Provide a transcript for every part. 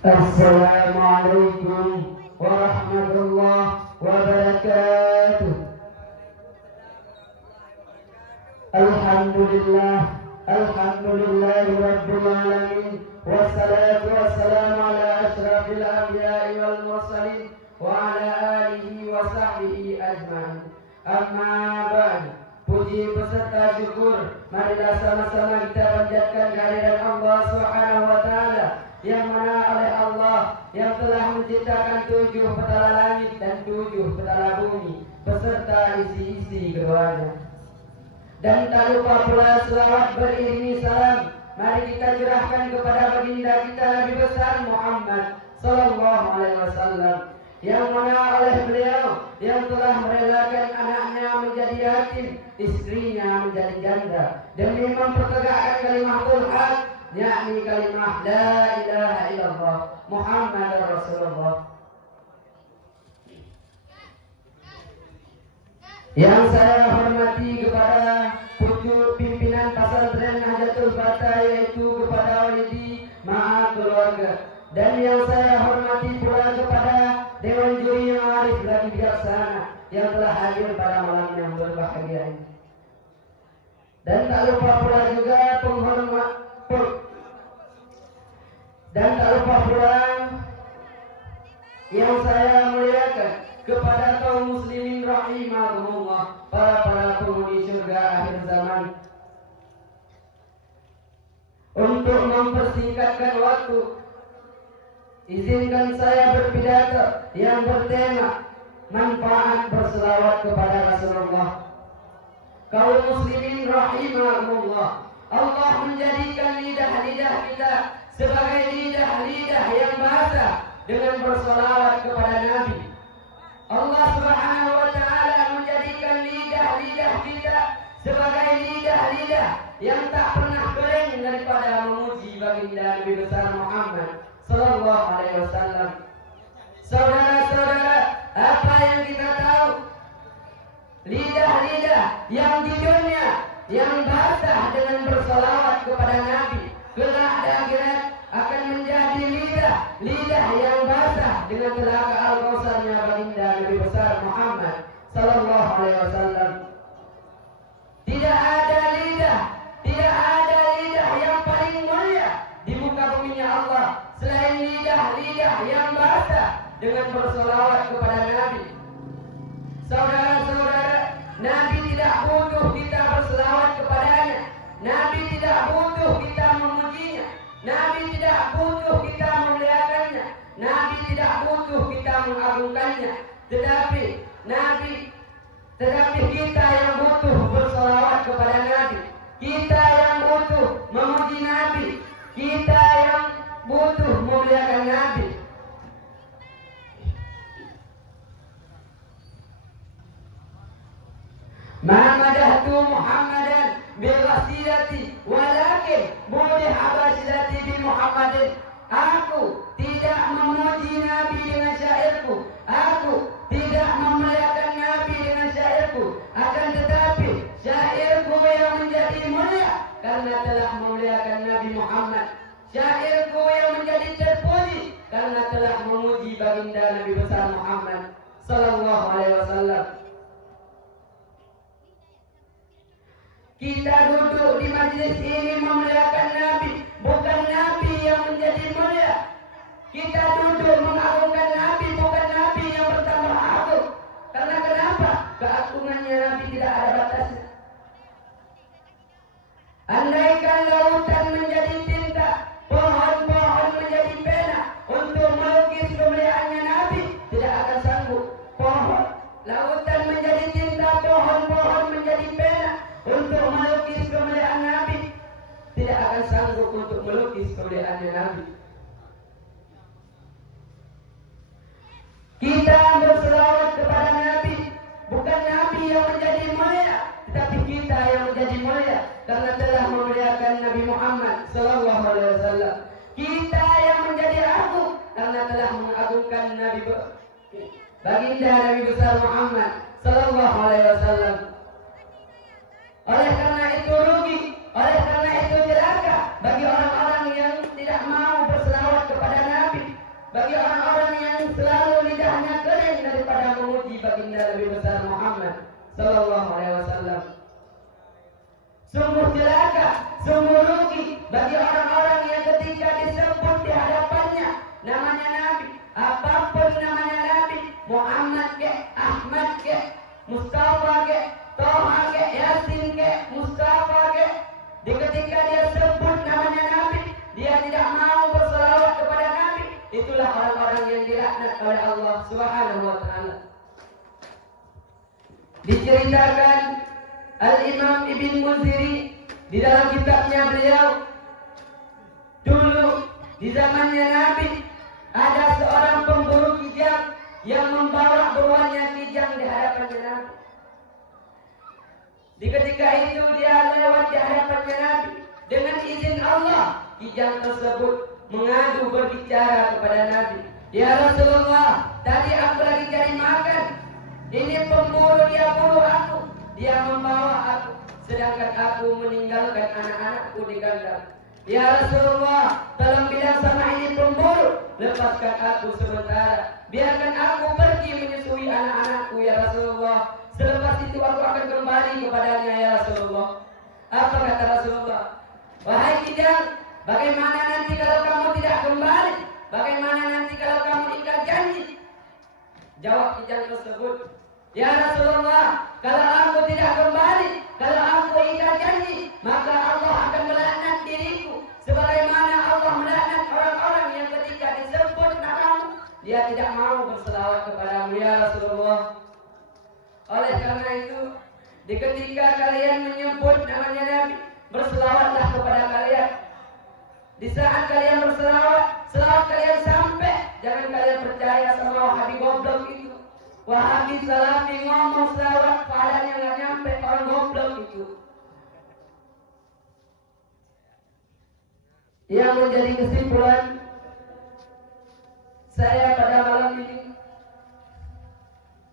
Assalamualaikum warahmatullahi wabarakatuh. Alhamdulillahi rabbil alamin. Wassalatu wassalamu ala asyrafil anbiya'i wal mursalin wa ala alihi wa sahbihi ajma'in. Amma ba'd. Puji beserta syukur marilah sama-sama kita panjatkan kehadiran Allah Subhanahu wa taala, yang mana oleh Allah yang telah menciptakan 7 petala langit dan 7 petala bumi beserta isi-isi keduanya. Dan tak lupa pula selawat beriringi salam mari kita curahkan kepada baginda kita Nabi besar Muhammad sallallahu alaihi wasallam, yang mana oleh beliau yang telah merelakan anaknya menjadi yatim, istrinya menjadi janda, demi mempertegakkan kalimatul haq, yakni kalimah la ilaha illallah Muhammadar Rasulullah. Yang saya hormati kepada pucuk pimpinan pesantren Nahdlatul Bata, yaitu kepada walidi ma'a keluarga, dan yang saya hormati pula kepada dewan juri yang arif lagi bijaksana yang telah hadir pada malam yang berbahagia ini. Dan tak lupa pula juga yang saya muliakan kepada kaum muslimin rahimahumullah, para penghuni surga akhir zaman. Untuk mempersingkatkan waktu, izinkan saya berpidato yang bertema manfaat berselawat kepada Rasulullah. Kaum muslimin rahimahumullah, Allah menjadikan lidah-lidah kita sebagai lidah-lidah yang basah dengan berselawat kepada Nabi. Allah Subhanahu wa taala menjadikan lidah-lidah kita sebagai lidah-lidah yang tak pernah kering daripada memuji baginda Nabi besar Muhammad sallallahu alaihi wasallam. Saudara-saudara, apa yang kita tahu, lidah-lidah yang di dunia yang basah dengan berselawat kepada Nabi, kelak di akhirat akan menjadi lidah yang basah dengan telaga al-kausarnya baginda Nabi besar Muhammad sallallahu alaihi wasallam. Tidak ada lidah yang paling mulia di muka bumi Allah selain lidah yang basah dengan berselawat kepada Nabi. Saudara-saudara, Nabi tidak butuh kita berselawat kepadanya. Nabi tidak butuh kita memujinya. Nabi tidak butuh kita memuliakannya. Nabi tidak butuh kita mengagungkannya. Tetapi kita yang butuh berselawat kepada Nabi. Kita yang butuh memuji Nabi. Kita yang butuh memuliakan Nabi. Ma madahtu Muhammadan bil wasilati walakin mudih abasilati bi Muhammadin. Aku tidak memuji Nabi dengan syairku, aku tidak memuliakan Nabi dengan syairku, akan tetapi syairku yang menjadi mulia karena telah memuliakan Nabi Muhammad. Syairku yang menjadi terpuji karena telah memuji baginda Nabi besar Muhammad sallallahu alaihi wasallam. Kita duduk di majlis ini memuliakan Nabi, bukan Nabi yang menjadi mulia. Kita duduk mengagungkan Nabi, bukan Nabi yang bertambah agung. Karena kenapa? Keagungannya Nabi tidak ada batasnya. Andaikan lautan menjadi tinta, pohon-pohon menjadi pena untuk melukis kemuliaannya Nabi, tidak akan sanggup. Lautan menjadi tinta, pohon-pohon menjadi pena untuk melukis kemuliaan Nabi, tidak akan sanggup untuk melukis kemuliaannya Nabi. Kita berselawat kepada Nabi, bukan Nabi yang menjadi mulia, tetapi kita yang menjadi mulia karena telah memuliakan Nabi Muhammad sallallahu alaihi wasallam. Kita yang menjadi agung karena telah mengagungkan Nabi baginda Nabi besar Muhammad sallallahu alaihi wasallam. Oleh karena itu rugi, oleh karena itu celaka bagi orang-orang yang tidak mau berselawat kepada Nabi, bagi orang-orang yang selalu lidahnya kering daripada memuji baginda Nabi besar Muhammad sallallahu alaihi wasallam. Sungguh celaka, sungguh rugi bagi orang-orang yang ketika disebut di hadapannya namanya Nabi, apapun namanya Nabi, Muhammad ke, Ahmad ke, Mustafa ke, Toha ke, Yasin ke, Mustafa ke, di ketika dia sebut namanya Nabi, dia tidak mau berselawat kepada Nabi. Itulah orang-orang yang dilaknat oleh Allah Subhanahu wa taala. Diceritakan Al-Imam Ibn Munziri di dalam kitabnya beliau, dulu di zamannya Nabi ada seorang pemburu kijang yang membawa buruannya kijang di hadapannya Nabi. Di ketika itu dia lewat di hadapannya Nabi, dengan izin Allah kijang tersebut mengadu berbicara kepada Nabi. Ya Rasulullah, tadi aku lagi cari makan. Ini pemburu, dia bunuh aku, dia membawa aku, sedangkan aku meninggalkan anak-anakku di kandang. Ya Rasulullah, tolong bilang sama ini pemburu, lepaskan aku sementara, biarkan aku pergi menyusui anak-anakku ya Rasulullah. Selepas itu aku akan kembali kepadanya ya Rasulullah. Apa kata Rasulullah? Wahai kijang, bagaimana nanti kalau kamu tidak kembali? Bagaimana nanti kalau kamu ingkar janji? Jawab kijang tersebut, ya Rasulullah, kalau aku tidak kembali, kalau aku ingkar janji, maka Allah akan melaknat diriku, sebagaimana Allah melaknat orang-orang yang ketika disebut namamu, dia tidak mau berselawat kepadamu ya Rasulullah. Oleh karena itu, di ketika kalian menyebut namanya Nabi, berselawatlah kepada kalian. Di saat kalian berselawat, selawat kalian sampai, jangan kalian percaya sama Wahabi goblok itu. Wahabi Salafi ngomong selawat, pahalanya nggak nyampe, orang goblok itu. Yang menjadi kesimpulan saya pada malam ini,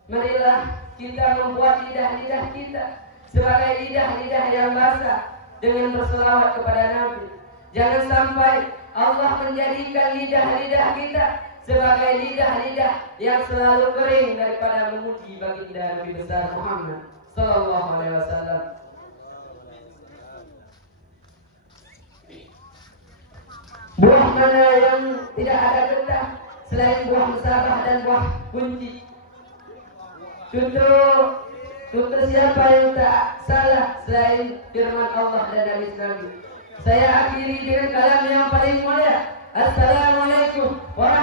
marilah kita membuat lidah-lidah kita sebagai lidah-lidah yang basah dengan berselawat kepada Nabi. Jangan sampai Allah menjadikan lidah-lidah kita sebagai lidah-lidah yang selalu kering daripada memuji baginda Nabi besar Muhammad sallallahu alaihi wasallam. Buah mana yang tidak ada getah selain buah musabah dan buah kunci? Contoh siapa yang tak salah selain firman Allah dan hadis Nabi. Saya akhiri dengan kalam yang paling mulia. Assalamualaikum warahmatullahi